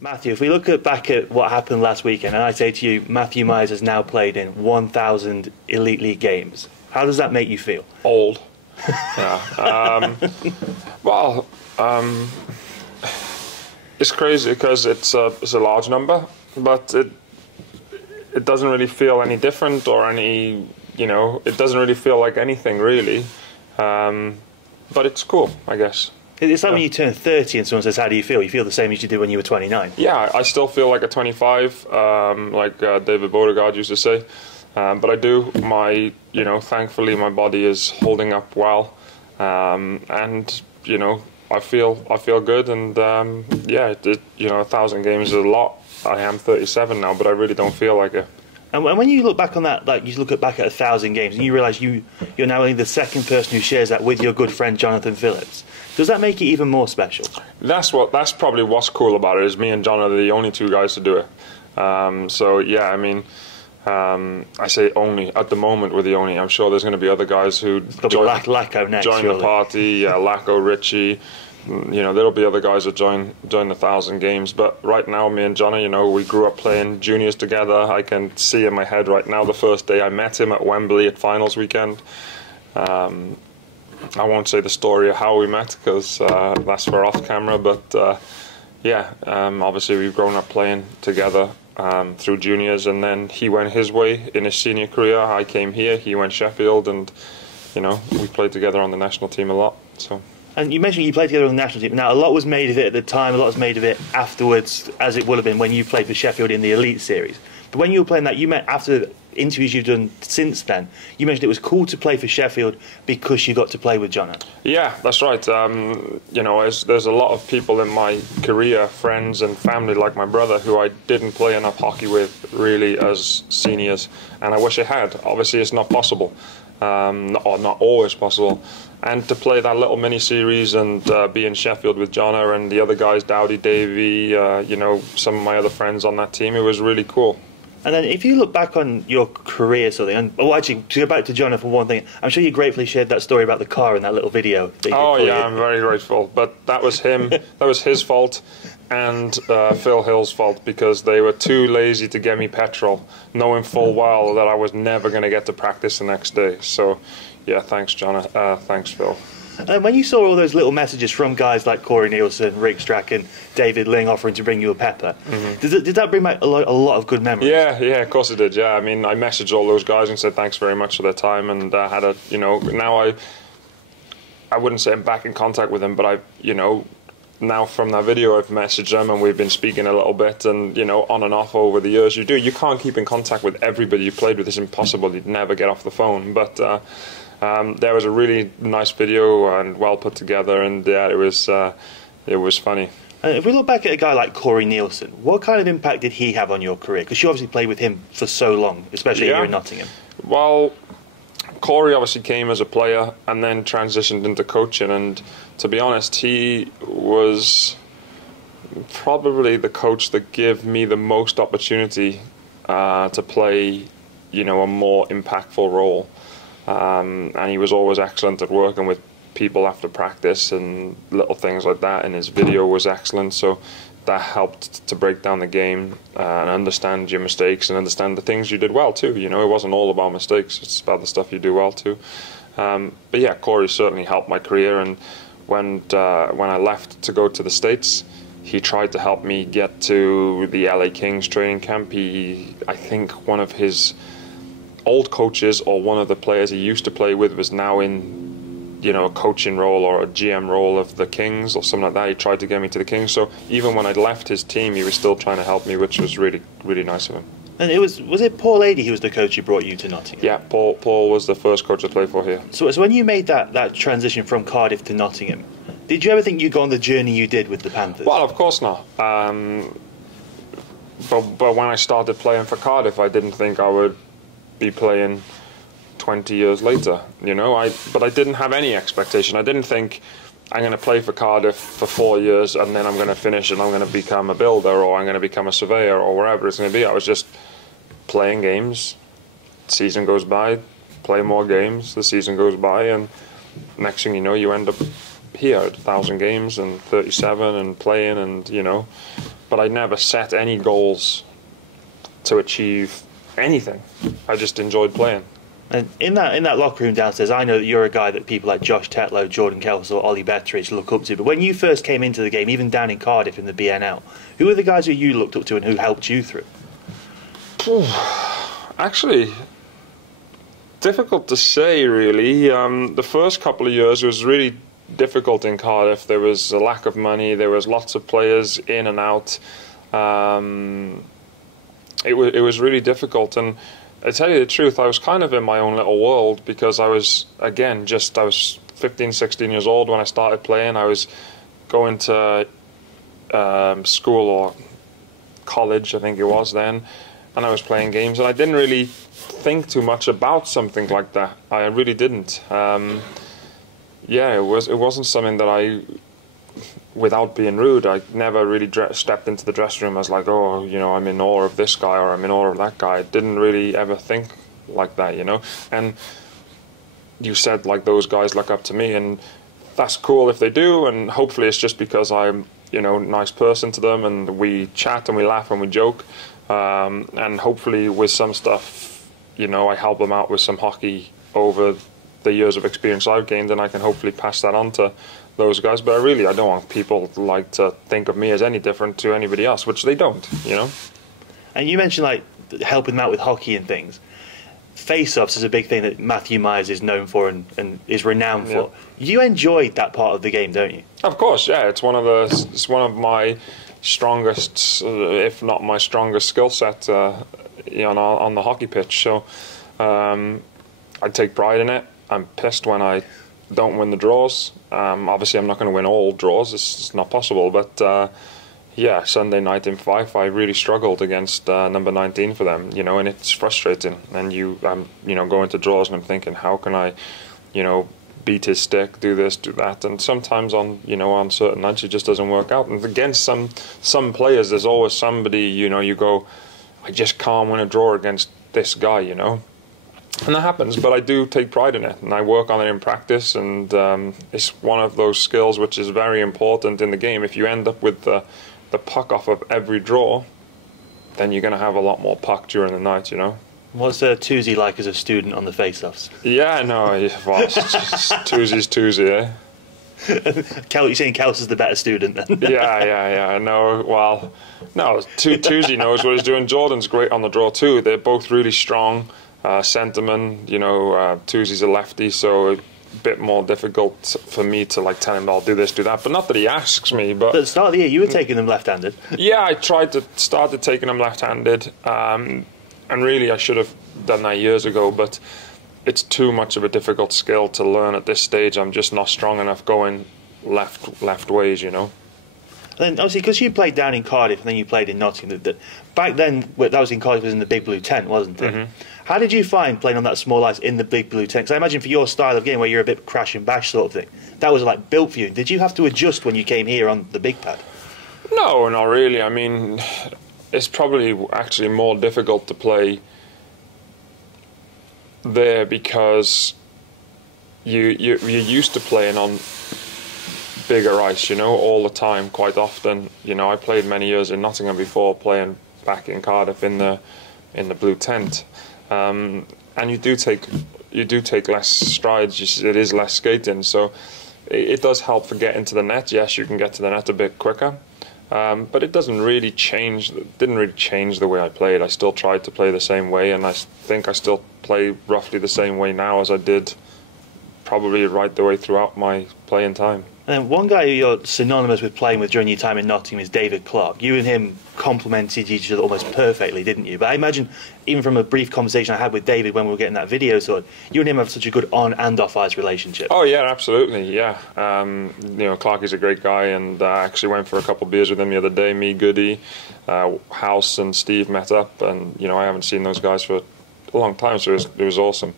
Matthew, if we back at what happened last weekend, and I say to you, Matthew Myers has now played in 1,000 Elite League games, how does that make you feel? Old. Yeah. Well, it's crazy because it's a large number, but it doesn't really feel any different or any, it doesn't really feel like anything really. But it's cool, I guess. It's like when you turn 30 and someone says, how do you feel? You feel the same as you did when you were 29. Yeah, I still feel like a 25, like David Beauregard used to say. But I do. Thankfully my body is holding up well. And, I feel good. And, 1,000 games is a lot. I am 37 now, but I really don't feel like it. And when you look back on that, like you look back at 1,000 games and you realise you're now only the second person who shares that with your good friend Jonathan Phillips, does that make it even more special? That's probably what's cool about it, is me and John are the only two guys to do it. I say only. At the moment, we're the only. I'm sure there's going to be other guys who join the party. Yeah, Lacko, Richie. There'll be other guys that join the 1,000 games. But right now, me and Johnny, we grew up playing juniors together. I can see in my head right now the first day I met him at Wembley at finals weekend. I won't say the story of how we met because that's for off camera. But obviously we've grown up playing together through juniors, and then he went his way in his senior career. I came here, he went Sheffield, and we played together on the national team a lot. So. And you mentioned you played together on the national team. Now, a lot was made of it at the time, a lot was made of it afterwards, as it would have been when you played for Sheffield in the Elite Series. But when you were playing that, you met after interviews you've done since then, you mentioned it was cool to play for Sheffield because you got to play with Jonah. Yeah, that's right. There's a lot of people in my career, friends and family, like my brother, who I didn't play enough hockey with really as seniors, and I wish I had. Obviously, it's not possible, or not always possible. And to play that little mini-series and be in Sheffield with Jonah and the other guys, Dowdy, Davey, some of my other friends on that team, it was really cool. And then if you look back on your career sort of thing, actually, to go back to Jonah for one thing, I'm sure you gratefully shared that story about the car in that little video. I'm very grateful. But that was him, that was his fault and Phil Hill's fault, because they were too lazy to get me petrol, knowing full well that I was never going to get to practice the next day. So, yeah, thanks, Jonah. Thanks, Phil. And when you saw all those little messages from guys like Corey Nielsen, Rick Strachan, David Ling offering to bring you a pepper, did that bring back a lot of good memories? Yeah, of course it did. Yeah, I mean, I messaged all those guys and said thanks very much for their time, and now I wouldn't say I'm back in contact with them, but now from that video I've messaged them and we've been speaking a little bit, and on and off over the years. You can't keep in contact with everybody you played with. It's impossible. You'd never get off the phone. But there was a really nice video and well put together, and yeah, it was funny. If we look back at a guy like Corey Nielsen, what kind of impact did he have on your career? Because you obviously played with him for so long, especially here in Nottingham. Well, Corey obviously came as a player and then transitioned into coaching, and to be honest, he was probably the coach that gave me the most opportunity to play, a more impactful role. And he was always excellent at working with people after practice and little things like that, and his video was excellent, so that helped to break down the game and understand your mistakes and understand the things you did well too. It wasn't all about mistakes, it's about the stuff you do well too. But yeah, Corey certainly helped my career, and when I left to go to the States, he tried to help me get to the LA Kings training camp. I think one of his old coaches or one of the players he used to play with was now in a coaching role or a GM role of the Kings or something like that. He tried to get me to the Kings, so even when I'd left his team, he was still trying to help me, which was really, really nice of him. And was it Paul Adey who was the coach who brought you to Nottingham? Yeah, Paul was the first coach I played for here. So when you made that transition from Cardiff to Nottingham, did you ever think you'd go on the journey you did with the Panthers? Well, of course not. But when I started playing for Cardiff, I didn't think I would be playing 20 years later, but I didn't have any expectation. I didn't think I'm going to play for Cardiff for 4 years and then I'm going to finish and I'm going to become a builder or I'm going to become a surveyor or wherever it's going to be. I was just playing games. Season goes by, play more games, the season goes by, and next thing you know, you end up here at 1,000 games and 37 and playing, and but I never set any goals to achieve anything. I just enjoyed playing. And in that locker room downstairs, I know that you're a guy that people like Josh Tetlow, Jordan Kelsall, or Ollie Betteridge look up to. But when you first came into the game, even down in Cardiff in the BNL, who were the guys who you looked up to and who helped you through? Actually, difficult to say, really. The first couple of years was really difficult in Cardiff. There was a lack of money. There was lots of players in and out. It was really difficult, and I tell you the truth, I was kind of in my own little world, because I was 15, 16 years old when I started playing. I was going to school or college, I think it was then, and I was playing games, and I didn't really think too much about something like that. I really didn't. It wasn't something that I, without being rude, I never really stepped into the dressing room as like, oh, I'm in awe of this guy or I'm in awe of that guy. I didn't really ever think like that, And you said, like, those guys look up to me, and that's cool if they do, and hopefully it's just because I'm, a nice person to them, and we chat and we laugh and we joke, and hopefully with some stuff, I help them out with some hockey over the years of experience I've gained, and I can hopefully pass that on to those guys. But I don't want people to think of me as any different to anybody else, which they don't, And you mentioned like helping them out with hockey and things. Face-offs is a big thing that Matthew Myers is known for and is renowned for. You enjoyed that part of the game, don't you? Of course, yeah. It's one of my strongest, if not my strongest skill set, on the hockey pitch. So I take pride in it. I'm pissed when I don't win the draws. Obviously, I'm not going to win all draws. It's not possible. But Sunday night in Fife, I really struggled against number 19 for them. And it's frustrating. And I'm going to draws, and I'm thinking, how can I, beat his stick, do this, do that. And sometimes on certain nights it just doesn't work out. And against some players, there's always somebody, you go, I just can't win a draw against this guy, And that happens, but I do take pride in it, and I work on it in practice, and it's one of those skills which is very important in the game. If you end up with the puck off of every draw, then you're going to have a lot more puck during the night, What's Toosey like as a student on the face-offs? Yeah, no, well, Toosey's Toosey, eh? You're saying Kels is the better student then? Yeah. No, well, no, Toosey knows what he's doing. Jordan's great on the draw too. They're both really strong. Centerman, Toosey's a lefty, so a bit more difficult for me to tell him I'll do this, do that. But not that he asks me. But at the start of the year, you were taking them left-handed. Yeah, I started taking them left-handed, and really I should have done that years ago. But it's too much of a difficult skill to learn at this stage. I'm just not strong enough going left ways, And then obviously, because you played down in Cardiff and then you played in Nottingham, back then that was in Cardiff, was in the Big Blue Tent, wasn't it? Mm-hmm. How did you find playing on that small ice in the Big Blue Tent? Because I imagine for your style of game, where you're a bit crash and bash sort of thing, that was built for you. Did you have to adjust when you came here on the big pad? No, not really. I mean, it's probably actually more difficult to play there because you're used to playing on bigger ice, all the time, quite often. I played many years in Nottingham before playing back in Cardiff in the Blue Tent. And you do take less strides. It is less skating, so it does help for getting to the net. Yes, you can get to the net a bit quicker, but it doesn't really change. It didn't really change the way I played. I still tried to play the same way, and I think I still play roughly the same way now as I did probably right the way throughout my playing time. And one guy who you're synonymous with playing with during your time in Nottingham is David Clarke. You and him complemented each other almost perfectly, didn't you? But I imagine, even from a brief conversation I had with David when we were getting that video sorted, you and him have such a good on and off ice relationship. Oh yeah, absolutely, yeah. Clarke is a great guy, and I actually went for a couple of beers with him the other day. Me, Goody, House, and Steve met up, and I haven't seen those guys for a long time, so it was awesome.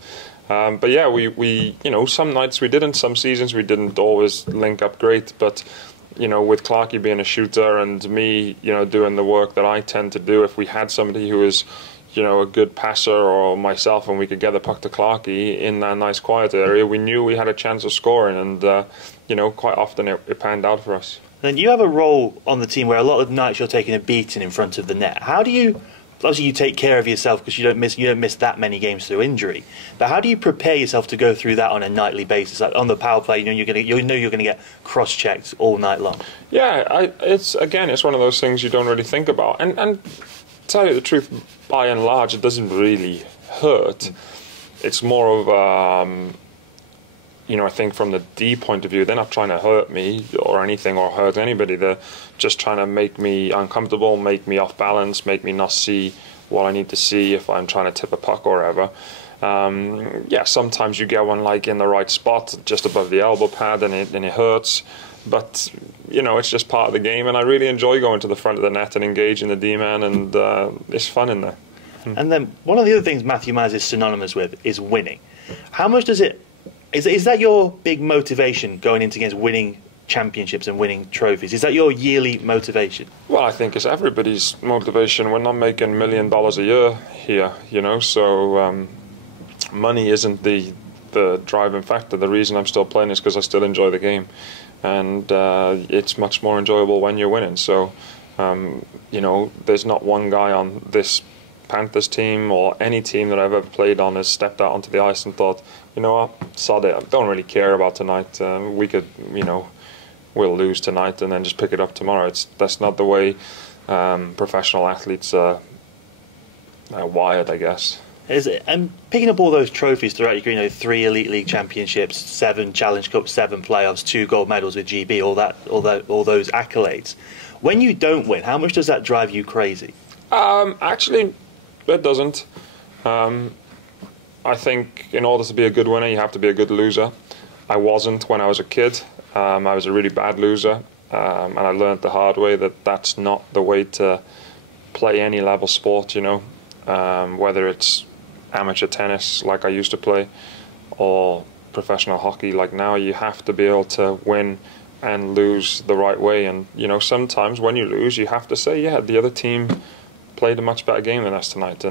But yeah, we some nights we didn't, some seasons we didn't always link up great. But with Clarkey being a shooter and me, doing the work that I tend to do, if we had somebody who was, a good passer or myself, and we could get the puck to Clarkey in that nice quiet area, we knew we had a chance of scoring, and quite often it panned out for us. Then you have a role on the team where a lot of nights you're taking a beating in front of the net. How do you? Obviously, you take care of yourself because you don't miss that many games through injury. But how do you prepare yourself to go through that on a nightly basis? Like on the power play, you're gonna get cross-checked all night long. Yeah, it's one of those things you don't really think about. And to tell you the truth, by and large, it doesn't really hurt. It's more of I think from the D point of view, they're not trying to hurt me or anything or hurt anybody. They're just trying to make me uncomfortable, make me off balance, make me not see what I need to see if I'm trying to tip a puck or whatever. Sometimes you get one like in the right spot, just above the elbow pad, and it hurts. But, it's just part of the game, and I really enjoy going to the front of the net and engaging the D-man, and it's fun in there. And then one of the other things Matthew Mize is synonymous with is winning. How much does it... Is that your big motivation going into games, winning championships and winning trophies? Is that your yearly motivation? Well, I think it's everybody's motivation. We're not making $1 million a year here, so money isn't the driving factor. The reason I'm still playing is because I still enjoy the game, and it's much more enjoyable when you're winning. So, there's not one guy on this Panthers team or any team that I've ever played on has stepped out onto the ice and thought, you know what, sod it, I don't really care about tonight. We could, we'll lose tonight and then just pick it up tomorrow. That's not the way professional athletes are wired, I guess. And picking up all those trophies throughout your career, 3 Elite League championships, 7 Challenge Cups, 7 playoffs, 2 gold medals with GB, all those accolades. When you don't win, how much does that drive you crazy? Actually, it doesn't. I think in order to be a good winner, you have to be a good loser. I wasn't when I was a kid. I was a really bad loser, and I learned the hard way that that's not the way to play any level sport, whether it's amateur tennis like I used to play or professional hockey like now. You have to be able to win and lose the right way, and sometimes when you lose you have to say, yeah, the other team played a much better game than us tonight,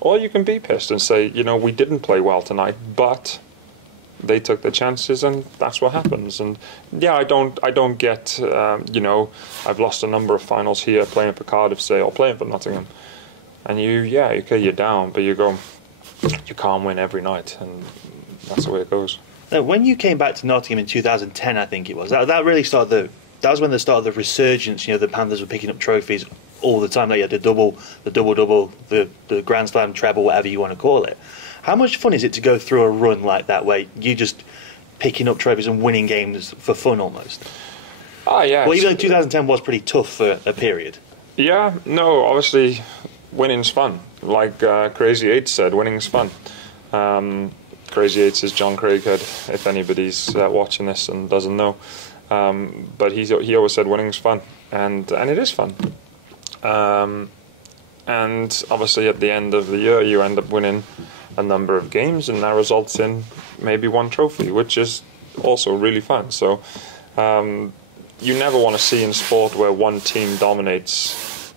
or you can be pissed and say, we didn't play well tonight, but they took the chances, and that's what happens. And yeah, I don't get, I've lost a number of finals here playing for Cardiff, say, or playing for Nottingham, and you're down, but you can't win every night, and that's the way it goes. Now, when you came back to Nottingham in 2010, I think it was, that really started that was when the start of the resurgence. The Panthers were picking up trophies all the time. They had the double, the Grand Slam treble, whatever you want to call it. How much fun is it to go through a run like that, where you just picking up trophies and winning games for fun almost? Oh yeah. Well, even though 2010 was pretty tough for a period. Yeah. No. Obviously, winning's fun. Like Crazy Eight said, winning's fun. Crazy Eights is John Craighead, if anybody's watching this and doesn't know. But he always said winning's fun, and it is fun. And obviously at the end of the year you end up winning a number of games, and that results in maybe one trophy, which is also really fun. So you never want to see in sport where one team dominates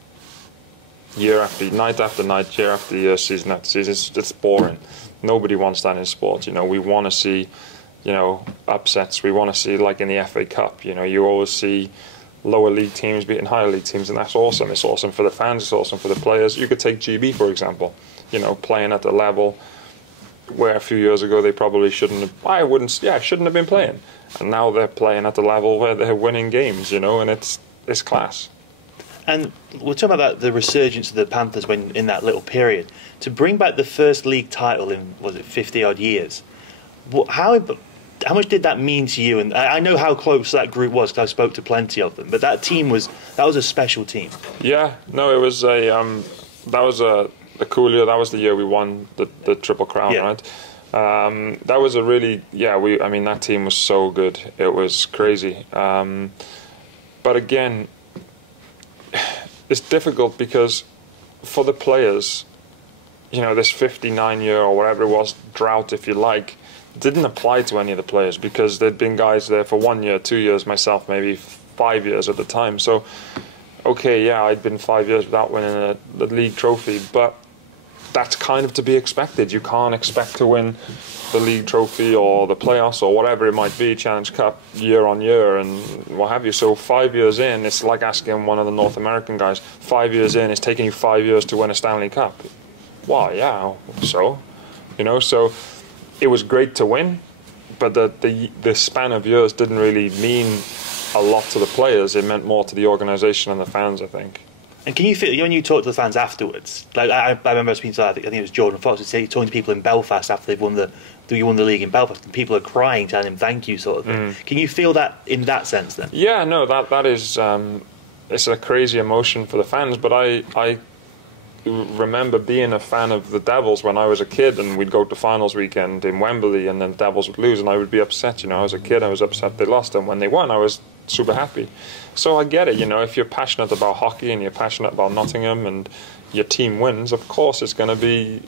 year after night, year after year, season after season. It's boring. Nobody wants that in sport. We want to see upsets. We want to see, like in the FA Cup, you always see lower league teams beating higher league teams, and that's awesome. It's awesome for the fans, it's awesome for the players. You could take GB, for example, playing at the level where a few years ago they probably shouldn't have been playing. And now they're playing at the level where they're winning games, and it's class. And we're talking about the resurgence of the Panthers when in that little period. To bring back the first league title in, 50-odd years, how much did that mean to you? And I know how close that group was because I spoke to plenty of them. But that was a special team. Yeah, no, it was the cool year. That was the year we won the Triple Crown, yeah. Right? That was a really that team was so good. It was crazy. But again, it's difficult because for the players, this 59-year or whatever it was drought, if you like, didn't apply to any of the players because there'd been guys there for 1 year, 2 years, myself maybe 5 years at the time. So, okay, yeah, I'd been 5 years without winning the league trophy, but that's kind of to be expected. You can't expect to win the league trophy or the playoffs or whatever it might be, Challenge Cup, year on year and what have you. So 5 years in, it's like asking one of the North American guys, 5 years in, it's taking you 5 years to win a Stanley Cup. Well, yeah, so, so it was great to win, but the span of years didn't really mean a lot to the players. It meant more to the organisation and the fans, I think. And can you feel, when you talk to the fans afterwards, like I remember speaking to, I think it was Jordan Fox, talking to people in Belfast after they've won the league in Belfast, and people are crying, telling him thank you, sort of thing. Can you feel that in that sense then? Yeah, no, that is it's a crazy emotion for the fans. But I remember being a fan of the Devils when I was a kid, and we'd go to finals weekend in Wembley, and then Devils would lose, and I would be upset. I was a kid, I was upset they lost, and when they won, I was super happy. So I get it. If you're passionate about hockey and you're passionate about Nottingham and your team wins, of course it's going to be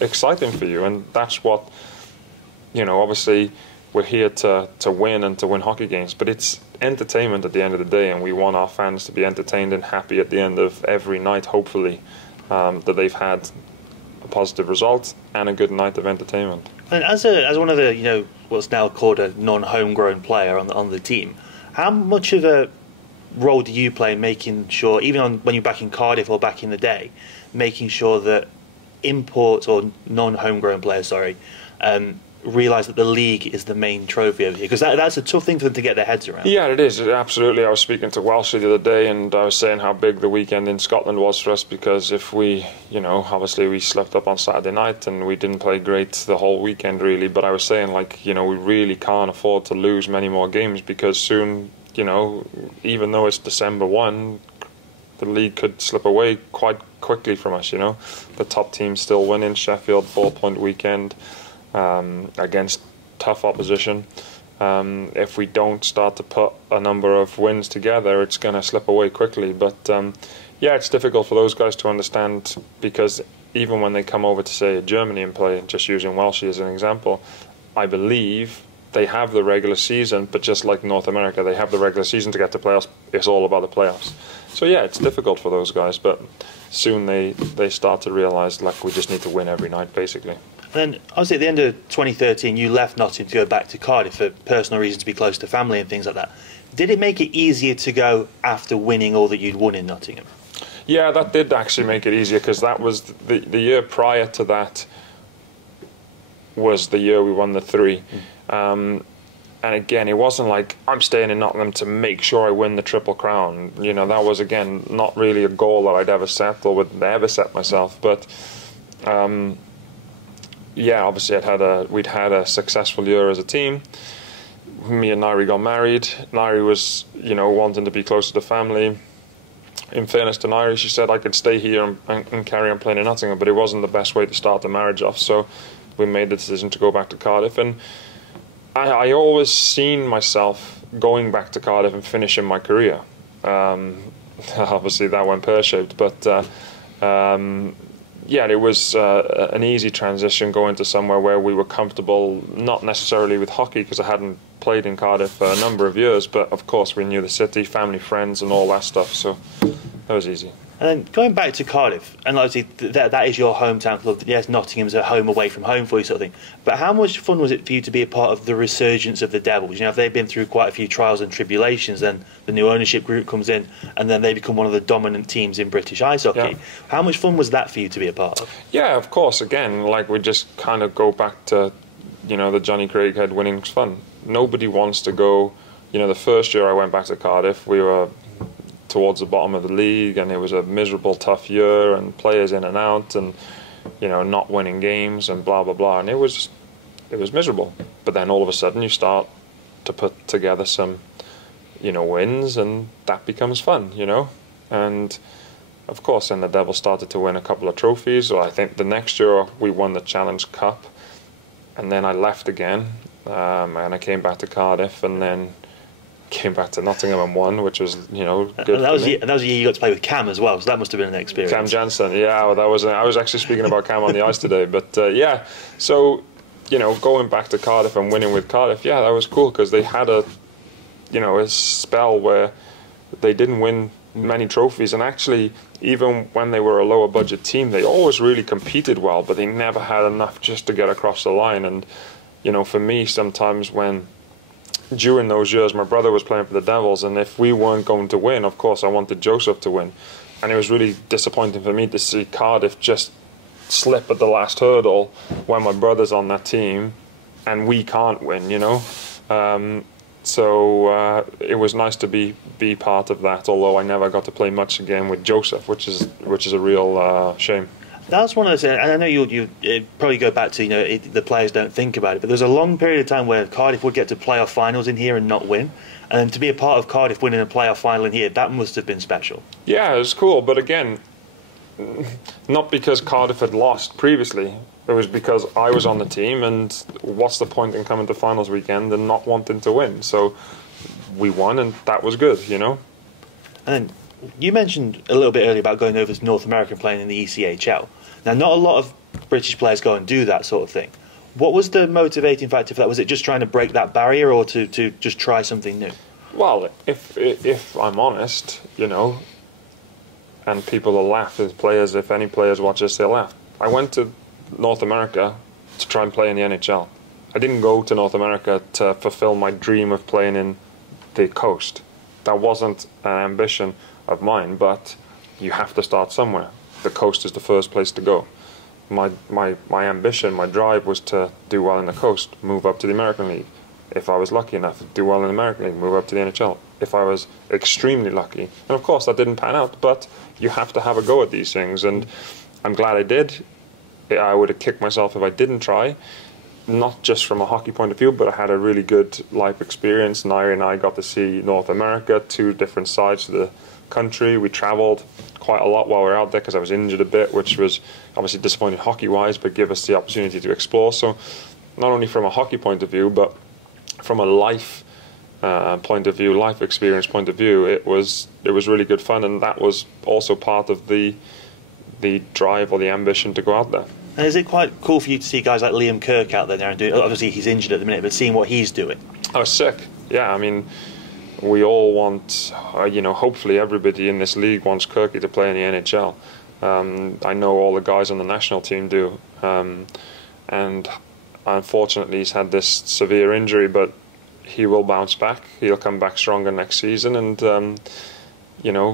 exciting for you, and that's what obviously we're here to win and to win hockey games, but it's entertainment at the end of the day, and we want our fans to be entertained and happy at the end of every night, hopefully, that they've had a positive result and a good night of entertainment. And as one of the what's now called a non-homegrown player on the team, how much of a role do you play in making sure, even when you're back in Cardiff or back in the day, making sure that imports or non-homegrown players, realise that the league is the main trophy over here? Because that's a tough thing for them to get their heads around. Yeah, it is, absolutely. I was speaking to Welshie the other day, and I was saying how big the weekend in Scotland was for us, because if we, obviously we slept up on Saturday night and we didn't play great the whole weekend really, but I was saying, we really can't afford to lose many more games, because soon, even though it's December 1, the league could slip away quite quickly from us. The top team's still winning. Sheffield 4-point weekend against tough opposition. If we don't start to put a number of wins together, it's going to slip away quickly. But it's difficult for those guys to understand, because even when they come over to, say, Germany and play, just using Welshie as an example, I believe they have the regular season, but just like North America, they have the regular season to get to playoffs. It's all about the playoffs. So it's difficult for those guys, but soon they start to realise, we just need to win every night, basically. Then, obviously, at the end of 2013, you left Nottingham to go back to Cardiff for personal reasons, to be close to family and things like that. Did it make it easier to go after winning all that you'd won in Nottingham? Yeah, that did actually make it easier, because that was the year prior to that was the year we won the 3. And again, it wasn't like I'm staying in Nottingham to make sure I win the Triple Crown. That was, again, not really a goal that I'd ever set or would ever set myself. But obviously we'd had a successful year as a team. Me and Nairi got married. Nairi was, wanting to be close to the family. In fairness to Nairi, she said I could stay here and carry on playing in Nottingham, but it wasn't the best way to start the marriage off. So we made the decision to go back to Cardiff, and I always seen myself going back to Cardiff and finishing my career. Obviously that went pear-shaped, but it was an easy transition going to somewhere where we were comfortable, not necessarily with hockey, because I hadn't played in Cardiff for a number of years, but of course we knew the city, family, friends and all that stuff, so that was easy. And then going back to Cardiff, and obviously that is your hometown club. Yes, Nottingham's a home away from home for you, sort of thing. But how much fun was it for you to be a part of the resurgence of the Devils? If they've been through quite a few trials and tribulations, then the new ownership group comes in, and then they become one of the dominant teams in British ice hockey. Yeah. How much fun was that for you to be a part of? Yeah, of course. Again, we just kind of go back to, the Johnny Craighead winning's fun. Nobody wants to go. The first year I went back to Cardiff, we were towards the bottom of the league, and it was a miserable, tough year, and players in and out, and not winning games, and blah blah blah, and it was miserable. But then all of a sudden you start to put together some wins, and that becomes fun, and of course then the Devils started to win a couple of trophies. So I think the next year we won the Challenge Cup, and then I left again, and I came back to Cardiff, and then came back to Nottingham and won, which was, good. And that was the year you got to play with Cam as well, so that must have been an experience. Cam Jansen, I was actually speaking about Cam on the ice today, but so, going back to Cardiff and winning with Cardiff, that was cool, because they had a spell where they didn't win many trophies, and actually, even when they were a lower budget team, they always really competed well, but they never had enough just to get across the line. And for me, sometimes during those years, my brother was playing for the Devils, and if we weren't going to win, of course, I wanted Joseph to win. And it was really disappointing for me to see Cardiff just slip at the last hurdle when my brother's on that team and we can't win, So it was nice to be part of that, although I never got to play much again with Joseph, which is a real shame. That's one of those, and I know you probably go back to the players don't think about it, but there's a long period of time where Cardiff would get to playoff finals in here and not win, and to be a part of Cardiff winning a playoff final in here, that must have been special. Yeah, it was cool, but again, not because Cardiff had lost previously. It was because I was on the team, and what's the point in coming to finals weekend and not wanting to win? So we won, and that was good, And you mentioned a little bit earlier about going over to North America and playing in the ECHL. Now, not a lot of British players go and do that sort of thing. What was the motivating factor for that? Was it just trying to break that barrier, or to just try something new? Well, if I'm honest, and people will laugh as players, if any players watch this, they'll laugh. I went to North America to try and play in the NHL. I didn't go to North America to fulfill my dream of playing in the coast. That wasn't an ambition of mine, but you have to start somewhere. The coast is the first place to go. My ambition, my drive was to do well in the coast, move up to the American League. If I was lucky enough to do well in the American League, move up to the NHL. If I was extremely lucky, and of course that didn't pan out, but you have to have a go at these things, and I'm glad I did. I would have kicked myself if I didn't try, not just from a hockey point of view, but I had a really good life experience. Nairi and I got to see North America, 2 different sides of the country. We travelled quite a lot while we were out there because I was injured a bit, which was obviously disappointing hockey-wise, but gave us the opportunity to explore. So not only from a hockey point of view, but from a life point of view, life experience point of view, it was really good fun, and that was also part of the drive or the ambition to go out there. And is it quite cool for you to see guys like Liam Kirk out there and doing? Obviously, he's injured at the minute, but seeing what he's doing. I was sick. Yeah, I mean, we all want, hopefully everybody in this league wants Kirky to play in the NHL. I know all the guys on the national team do, and unfortunately he's had this severe injury, but he will bounce back. He'll come back stronger next season, and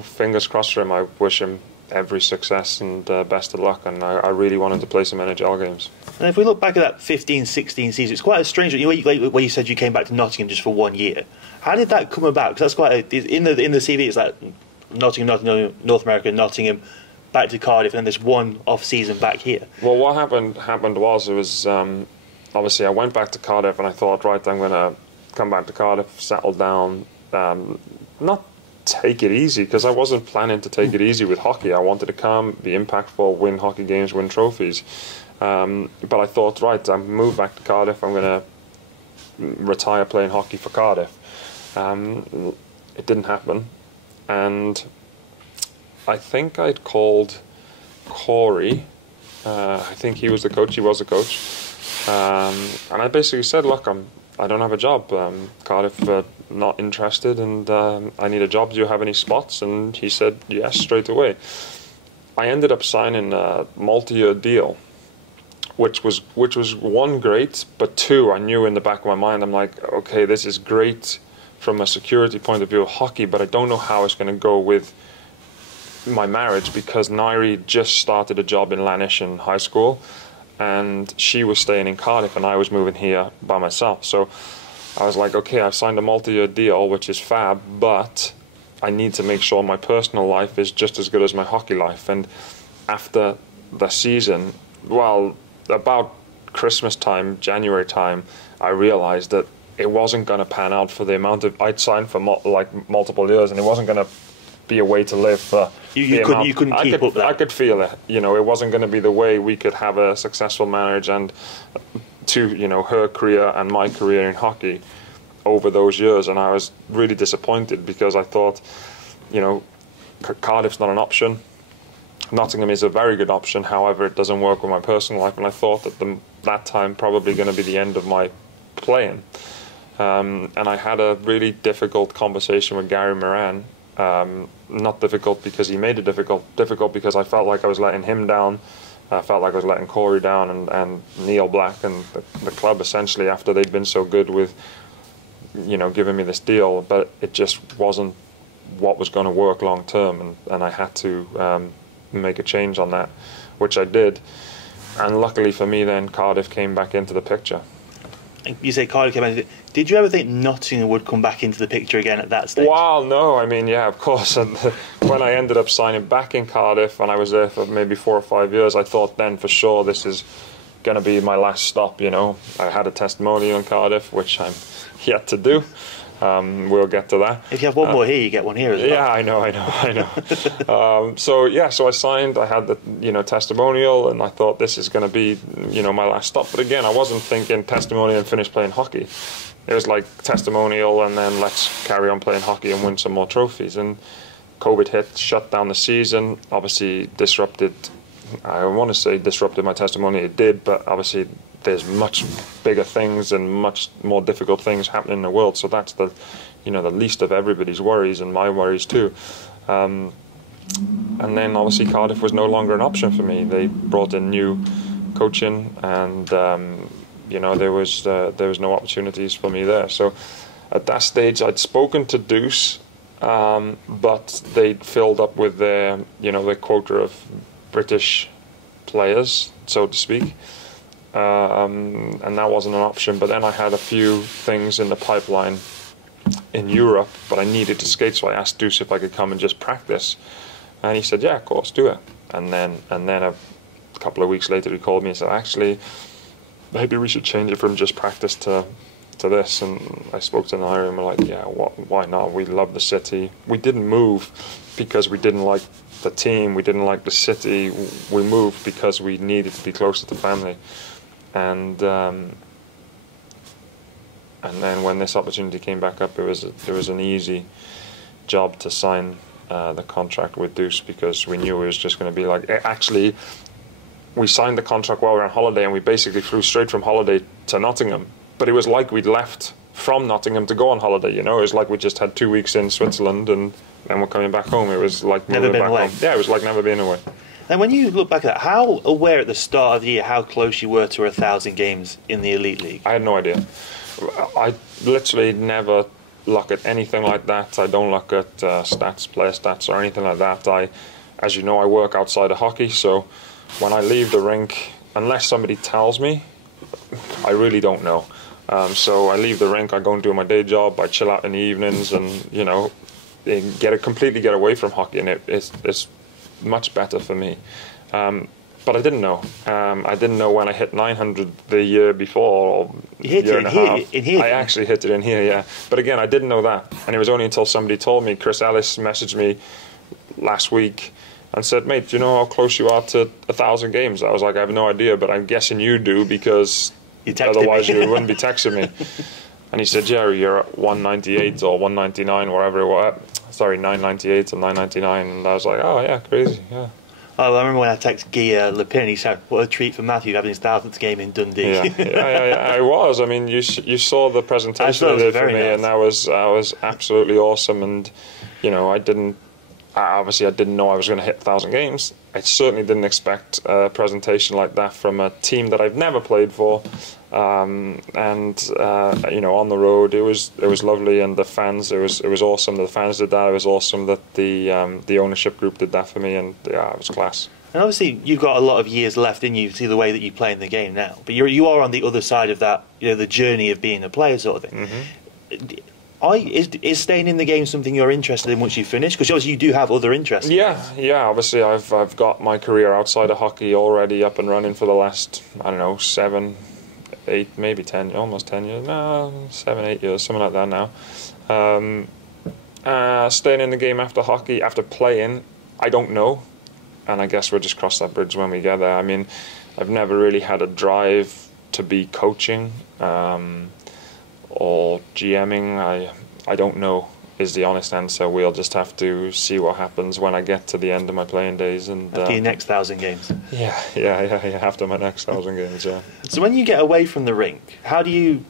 fingers crossed for him. I wish him every success and best of luck, and I really wanted to play some NHL games. And if we look back at that 15-16 season, it's quite a strange where you said you came back to Nottingham just for 1 year. How did that come about? Because that's quite in the CV. It's like Nottingham, North America, Nottingham, back to Cardiff, and then this one off season back here. Well, what happened was it was obviously I went back to Cardiff, and I thought, right, I'm going to come back to Cardiff, settle down, not take it easy, because I wasn't planning to take it easy with hockey. I wanted to come, be impactful, win hockey games, win trophies. But I thought, right, I moved back to Cardiff, I'm going to retire playing hockey for Cardiff. It didn't happen, and I think I'd called Corey. I think he was the coach. He was the coach, and I basically said, "Look, I don't have a job. Cardiff not interested, and I need a job. Do you have any spots?" And he said yes straight away. I ended up signing a multi-year deal, which was one, great, but two, I knew in the back of my mind, I'm like, okay, this is great from a security point of view of hockey, but I don't know how it's going to go with my marriage, because Nairi just started a job in Lanishan High School, and she was staying in Cardiff, and I was moving here by myself. So I was like, okay, I've signed a multi-year deal, which is fab, but I need to make sure my personal life is just as good as my hockey life. And after the season, well, about Christmas time, January time, I realized that it wasn't going to pan out for the amount of I'd signed for multiple years, and it wasn't going to be a way to live for you couldn't keep up that. I could feel it. It wasn't going to be the way we could have a successful marriage, and to her career and my career in hockey over those years. And I was really disappointed, because I thought, Cardiff's not an option. Nottingham is a very good option, however, it doesn't work with my personal life, and I thought that that time probably going to be the end of my playing. And I had a really difficult conversation with Gary Moran, Not difficult because he made it difficult. Difficult because I felt like I was letting him down. I felt like I was letting Corey down, and Neil Black and the club essentially, after they'd been so good with, giving me this deal, but it just wasn't what was going to work long term, and I had to make a change on that, which I did. And luckily for me, then Cardiff came back into the picture. You say Cardiff came back. Did you ever think Nottingham would come back into the picture again at that stage? Well, no. I mean, yeah, of course. And when I ended up signing back in Cardiff, and I was there for maybe 4 or 5 years, I thought then for sure this is going to be my last stop. I had a testimonial in Cardiff, which I'm yet to do. We'll get to that. If you have one more here, you get one here as well. Yeah, I know. So I signed. I had the testimonial, and I thought this is going to be my last stop. But again, I wasn't thinking testimonial and finish playing hockey. It was like testimonial, and then let's carry on playing hockey and win some more trophies. And COVID hit, shut down the season. Obviously disrupted. I want to say disrupted my testimonial. It did, but obviously there's much bigger things and much more difficult things happening in the world. So that's the least of everybody's worries, and my worries too. And then obviously Cardiff was no longer an option for me. They brought in new coaching, and there was no opportunities for me there. So at that stage, I'd spoken to Deuce, but they'd filled up with their quota of British players, so to speak. And that wasn't an option. But then I had a few things in the pipeline in Europe, but I needed to skate, so I asked Deuce if I could come and just practice, and he said, "Yeah, of course, do it." And then a couple of weeks later, he called me and said, "Actually, maybe we should change it from just practice to this." And I spoke to Nairi, and we're like, "Yeah, why not? We love the city. We didn't move because we didn't like the team. We didn't like the city. We moved because we needed to be closer to family." And then when this opportunity came back up, it was an easy job to sign the contract with Deuce, because we knew it was just going to be like. Actually, we signed the contract while we were on holiday, and we basically flew straight from holiday to Nottingham. But it was like we'd left from Nottingham to go on holiday. It was like we just had 2 weeks in Switzerland, and then we're coming back home. It was like never been back away. home. Yeah, it was like never being away. And when you look back at that, how aware at the start of the year how close you were to 1,000 games in the Elite League? I had no idea. I literally never look at anything like that. I don't look at stats, player stats, or anything like that. As you know, I work outside of hockey, so when I leave the rink, unless somebody tells me, I really don't know. So I leave the rink, I go and do my day job, I chill out in the evenings, and completely get away from hockey, and it's much better for me. But I didn't know. I didn't know when I hit 900 the year before, or year and a half. In here. I actually hit it in here, yeah. But again, I didn't know that, and it was only until somebody told me. Chris Ellis messaged me last week and said, "Mate, do you know how close you are to 1,000 games?" I was like, "I have no idea, but I'm guessing you do, because otherwise you wouldn't be texting me." And he said, "Yeah, you're at 198 or 199, wherever it was. Sorry, 998 or 999." And I was like, "Oh yeah, crazy, yeah." Oh, I remember when I texted Guy Lepin, he said, "What a treat for Matthew having his 1,000th game in Dundee." Yeah, it was. I mean, you saw the presentation it they did was for me, nice. And that was absolutely awesome. And I didn't know I was going to hit 1,000 games. I certainly didn't expect a presentation like that from a team that I've never played for. On the road, it was lovely, and the fans, it was awesome. The fans did that. It was awesome that the ownership group did that for me, and yeah, it was class. And obviously, you've got a lot of years left in you to see the way that you play in the game now. But you are on the other side of that, the journey of being a player, sort of thing. Mm-hmm. Is staying in the game something you're interested in once you finish? Because obviously you do have other interests. Yeah. Obviously, I've got my career outside of hockey already up and running for the last 7, 8, maybe 10, almost 10 years. No, 7, 8 years, something like that now. Staying in the game after hockey, after playing, I don't know. And I guess we'll just cross that bridge when we get there. I mean, I've never really had a drive to be coaching or GMing. I don't know is the honest answer. We'll just have to see what happens when I get to the end of my playing days. And after your next 1,000 games. Yeah. After my next 1,000 games, yeah. So when you get away from the rink, how do you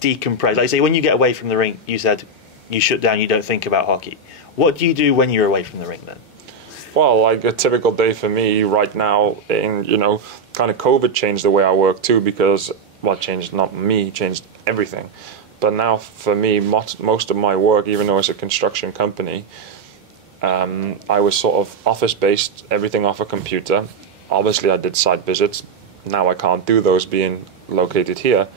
decompress? Like, say, when you get away from the rink, you said you shut down, you don't think about hockey. What do you do when you're away from the ring then? Well, like a typical day for me right now, in kind of COVID changed the way I work too, because changed not me, changed everything. But now for me, most of my work, even though it's a construction company, I was sort of office based, everything off a computer. Obviously, I did site visits. Now I can't do those being located here,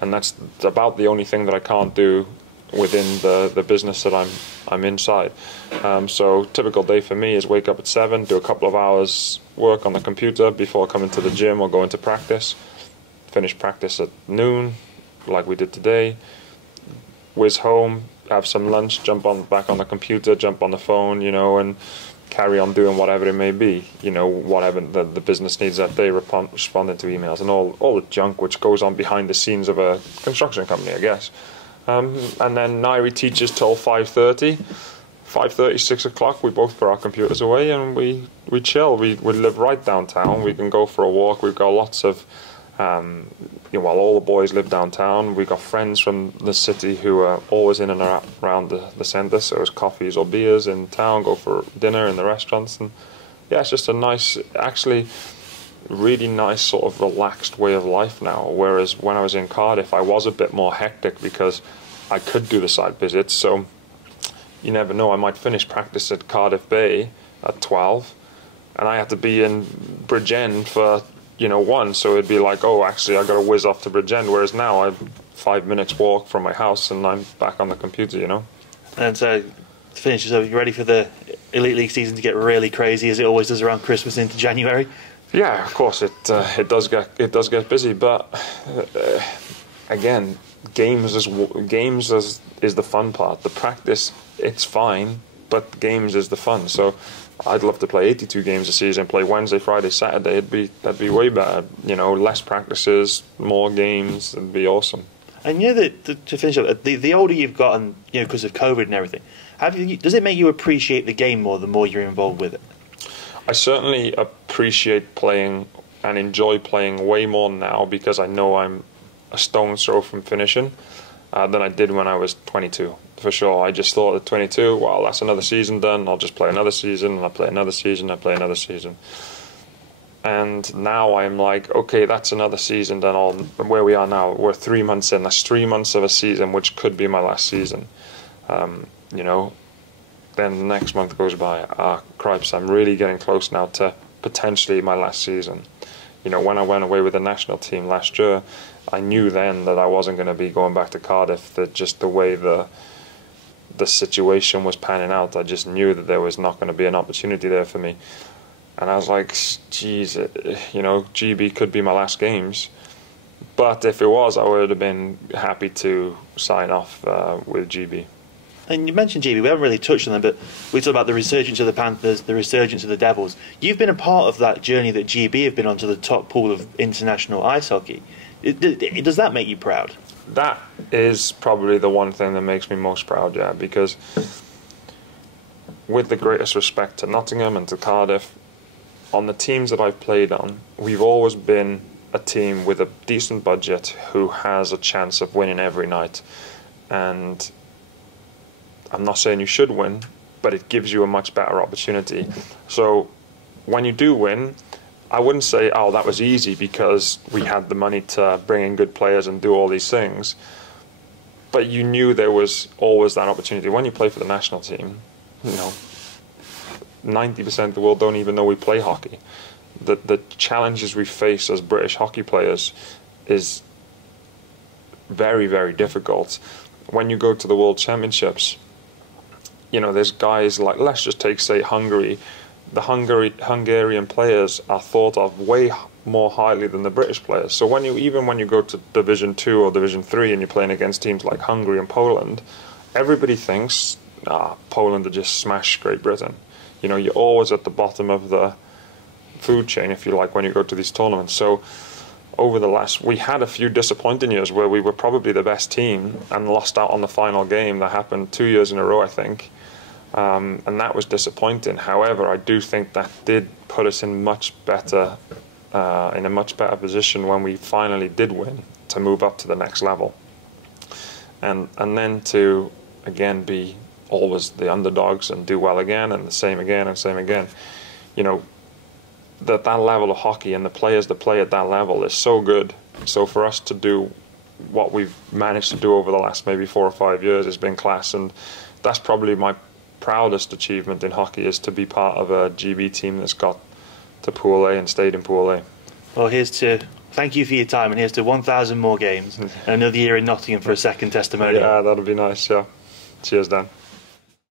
and that's about the only thing that I can't do within the business that I'm inside. So typical day for me is wake up at 7, do a couple of hours work on the computer before coming to the gym or going to practice. Finish practice at noon, like we did today. Whiz home, have some lunch, back on the computer, jump on the phone, and carry on doing whatever it may be. Whatever the business needs that day, responding to emails and all the junk which goes on behind the scenes of a construction company, I guess. And then Nairi teaches till 5:30. 5:30, 6 o'clock, we both put our computers away and we chill. We live right downtown. We can go for a walk. We've got lots of, all the boys live downtown. We've got friends from the city who are always in and around the centre. So it's coffees or beers in town, go for dinner in the restaurants. And yeah, it's just a nice, actually really nice sort of relaxed way of life now. Whereas when I was in Cardiff, I was a bit more hectic because I could do the site visits. So you never know, I might finish practice at Cardiff Bay at 12 and I had to be in Bridgend for 1, so it'd be like, oh, actually I gotta whiz off to Bridgend, whereas now I'm 5 minutes walk from my house and I'm back on the computer. And so to finish, so you ready for the Elite League season to get really crazy as it always does around Christmas into January? Yeah, of course it does get busy, but again, games is the fun part. The practice, it's fine, but games is the fun. So I'd love to play 82 games a season, play Wednesday, Friday, Saturday. That'd be way better. Less practices, more games. It'd be awesome. And to finish up, the older you've gotten, because of COVID and everything, does it make you appreciate the game more the more you're involved with it? I certainly appreciate playing and enjoy playing way more now because I know I'm a stone's throw from finishing than I did when I was 22. For sure, I just thought at 22, well, that's another season done. I'll just play another season, and I'll play another season, I'll play another season. And now I'm like, okay, that's another season done. Where we are now, we're 3 months in. That's 3 months of a season, which could be my last season. Then the next month goes by. Cripes, I'm really getting close now to potentially my last season. When I went away with the national team last year, I knew then that I wasn't going to be going back to Cardiff. That just the way the situation was panning out, I just knew that there was not going to be an opportunity there for me. And I was like, geez, GB could be my last games. But if it was, I would have been happy to sign off with GB. And you mentioned GB, we haven't really touched on them, but we talked about the resurgence of the Panthers, the resurgence of the Devils. You've been a part of that journey that GB have been on to the top pool of international ice hockey. Does that make you proud? That is probably the one thing that makes me most proud, yeah, because with the greatest respect to Nottingham and to Cardiff, on the teams that I've played on, we've always been a team with a decent budget who has a chance of winning every night. And I'm not saying you should win, but it gives you a much better opportunity. So when you do win, I wouldn't say, oh, that was easy because we had the money to bring in good players and do all these things. But you knew there was always that opportunity. When you play for the national team, 90% of the world don't even know we play hockey. The challenges we face as British hockey players is very, very difficult. When you go to the World Championships, there's guys like, let's just take, say, Hungary. The Hungarian players are thought of way more highly than the British players. So when you go to Division 2 or Division 3 and you're playing against teams like Hungary and Poland, everybody thinks, Poland will just smash Great Britain. You're always at the bottom of the food chain, if you like, when you go to these tournaments. So we had a few disappointing years where we were probably the best team and lost out on the final game. That happened 2 years in a row, I think. And that was disappointing. However, I do think that did put us in a much better position when we finally did win to move up to the next level. And then to again be always the underdogs and do well again, and the same again and same again. You know, that level of hockey and the players that play at that level is so good. So for us to do what we've managed to do over the last maybe 4 or 5 years has been class, and that's probably my proudest achievement in hockey, is to be part of a GB team that's got to Pool A and stayed in Pool A. Well, here's to thank you for your time, and here's to 1,000 more games and another year in Nottingham for a second testimonial. Yeah, that'll be nice. Yeah, cheers, Dan.